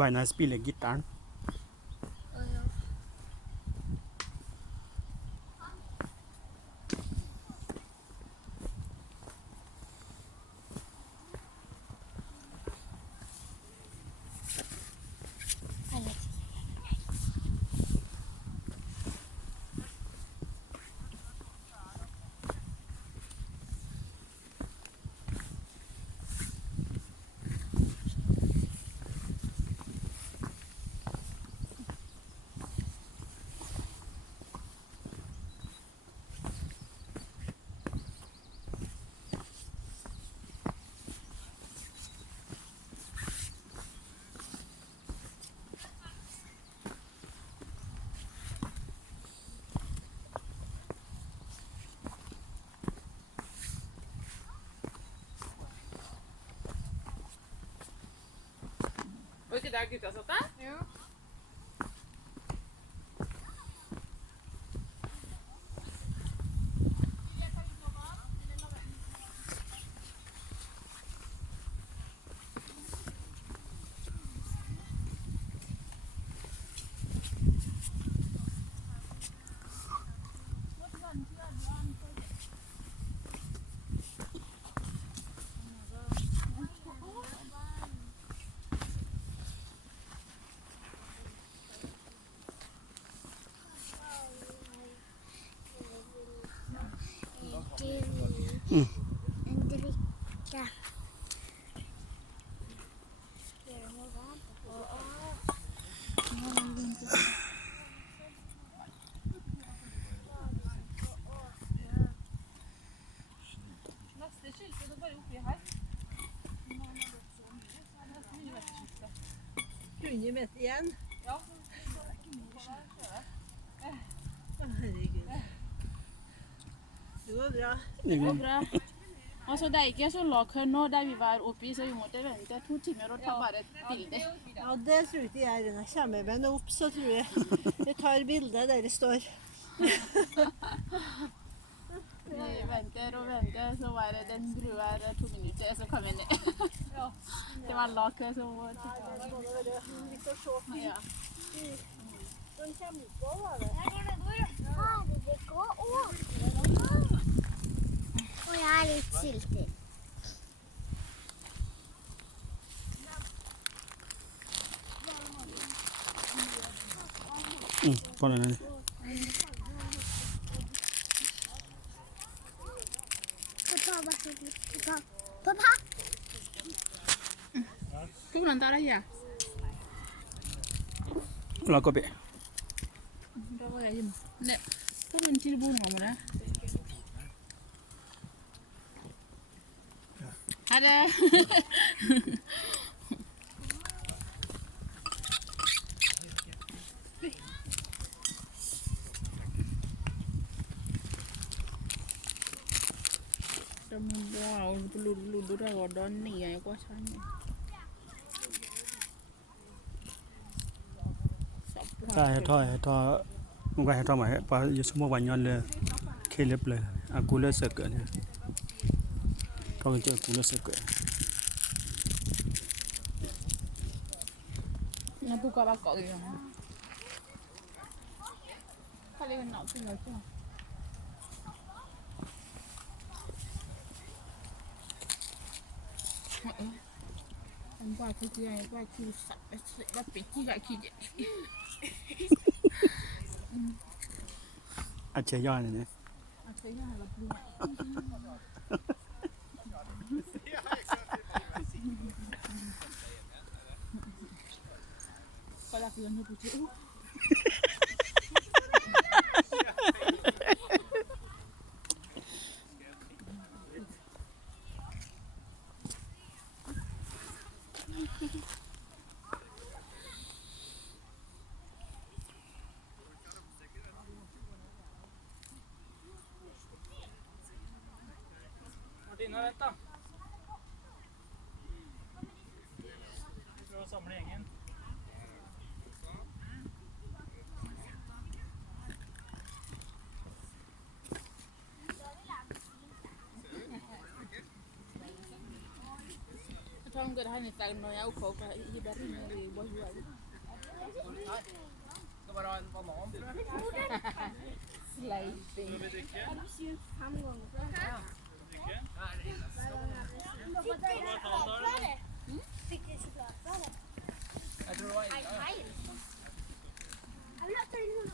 Bijna spiller gitaren. Var det ikke der gutta satt der? Jo. Mm. En drikke. Neste skilte er bare oppi her. 100 meter igjen. Ja. Herregud. Det går bra. Det går bra. Altså, det er ikke så lavt her nå der vi var oppi, så vi måtte vente 2 timer og ta bare et bilde. Ja, det tror ikke jeg. Når jeg kommer meg opp, så tror jeg jeg tar bildet der det står. Vi venter og venter, så var det den brua er 2 minutter, så kom vi ned. Det var lavt her, så var det. Det må være litt å se fint. Ja. Den kommer ikke over det. Her går det door. Det går over. Og jeg er litt sulten. På den her. Pappa! Hvordan tar det her? La kopi. Da var jeg hjemme. Nei, kom inn til bordet med det. Ha det! Wow, peluru-peluru dah ada ni yang kuasanya. Ta thôi không phải thôi mà pa giờ số một vài nhon le kelep le akula sek le thôi cho akula sek Nó buka bakok gitu. Kali nak tinggal tu. Anh qua cái kia này qua kia sạch bắt bị chi lại chi vậy. Chơi nhon này nè. Thấy là buồn. Kalau aku yang putih. Martina, vent da. Vi prøver å samle gjengen. Ta framgår det hennes der når jeg oppholder i Berlin i Borgård. Skal bare ha en banan, tror jeg. Sleiping. Skal vi drikke? Har du sydd 5 ganger før? Drikke? Nei, det er ille. Fikk dere sjokoladepare? Fikk dere sjokoladepare? Jeg tror det var ille. Nei, feil. Jeg vil ha til noen.